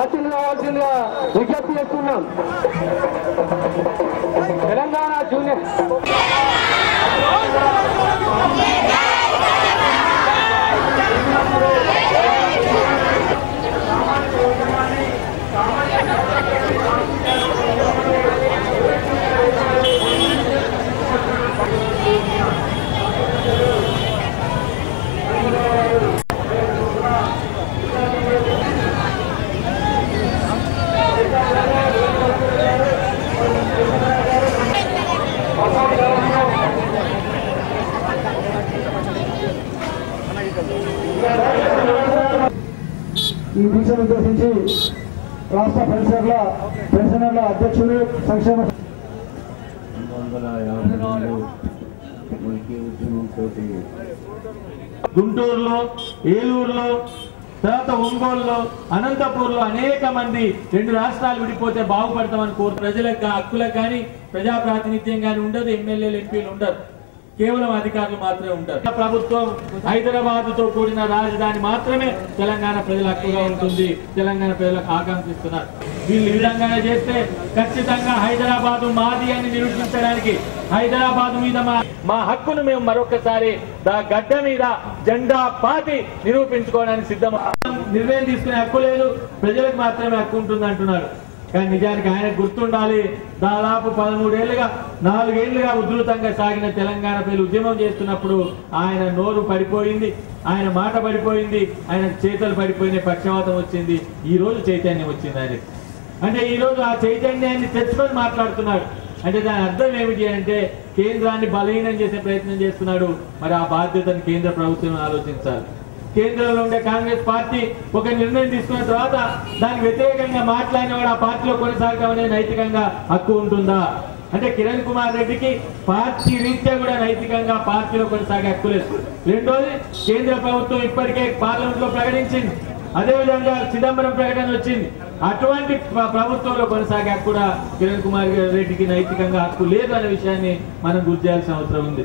ఆశీర్వదించవలసిందిగా విజ్ఞప్తి చేస్తున్నాం. తెలంగాణ జూనియర్ ఈ దీక్షను ఉద్దేశించి రాష్ట్ర పెన్షనర్ల అధ్యక్షులు సంక్షేమ గుంటూరులో, ఏలూరులో, తర్వాత ఒంగోలులో, అనంతపూర్లో అనేక మంది 2 రాష్ట్రాలు విడిపోతే బాగుపడతామని కోరు ప్రజలకు హక్కులకు కానీ ప్రజా ప్రాతినిధ్యం కానీ ఉండదు. ఎమ్మెల్యేలు, ఎంపీలు ఉండరు, కేవలం అధికారులు మాత్రమే ఉంటారు. ప్రభుత్వం హైదరాబాద్ తో కూడిన రాజధాని మాత్రమే తెలంగాణ ప్రజల హక్కుగా ఉంటుంది. తెలంగాణ ప్రజలకు ఆకాంక్షిస్తున్నారు. వీళ్ళు ఈ విధంగానే చేస్తే ఖచ్చితంగా హైదరాబాద్ మాది అని నిరూపించడానికి, హైదరాబాద్ మీద మా హక్కును మేము మరొకసారి గడ్డ మీద జెండా పాతి నిరూపించుకోవడానికి సిద్ధం. నిర్ణయం తీసుకునే హక్కు లేదు, ప్రజలకు మాత్రమే హక్కు ఉంటుంది అంటున్నారు. కానీ నిజానికి ఆయనకు గుర్తుండాలి, దాదాపు 13 ఏళ్లుగా 4 ఏళ్లుగా ఉధృతంగా సాగిన తెలంగాణ ప్రజలు ఉద్యమం చేస్తున్నప్పుడు ఆయన నోరు పడిపోయింది, ఆయన మాట పడిపోయింది, ఆయన చేతులు పడిపోయిన పక్షవాతం వచ్చింది. ఈ రోజు చైతన్యం వచ్చింది ఆయనకి. అంటే ఈ రోజు ఆ చైతన్యాన్ని తెచ్చుకొని మాట్లాడుతున్నాడు. అంటే దాని అర్థం ఏమిటి అంటే కేంద్రాన్ని బలహీనం చేసే ప్రయత్నం చేస్తున్నాడు. మరి ఆ బాధ్యతను కేంద్ర ప్రభుత్వం ఆలోచించాలి. కేంద్రంలో ఉండే కాంగ్రెస్ పార్టీ ఒక నిర్ణయం తీసుకున్న తర్వాత దానికి వ్యతిరేకంగా మాట్లాడిన వాడు ఆ పార్టీలో కొనసాగడం నైతికంగా హక్కు ఉంటుందా? అంటే కిరణ్ కుమార్ రెడ్డికి పార్టీ రీత్యా కూడా నైతికంగా పార్టీలో కొనసాగే హక్కు లేదు. రెండోది, కేంద్ర ప్రభుత్వం ఇప్పటికే పార్లమెంట్ లో ప్రకటించింది, అదేవిధంగా చిదంబరం ప్రకటన వచ్చింది. అటువంటి ప్రభుత్వంలో కొనసాగే హక్కు కూడా కిరణ్ కుమార్ రెడ్డికి నైతికంగా హక్కు లేదు అనే విషయాన్ని మనం గుర్తు చేయాల్సిన అవసరం ఉంది.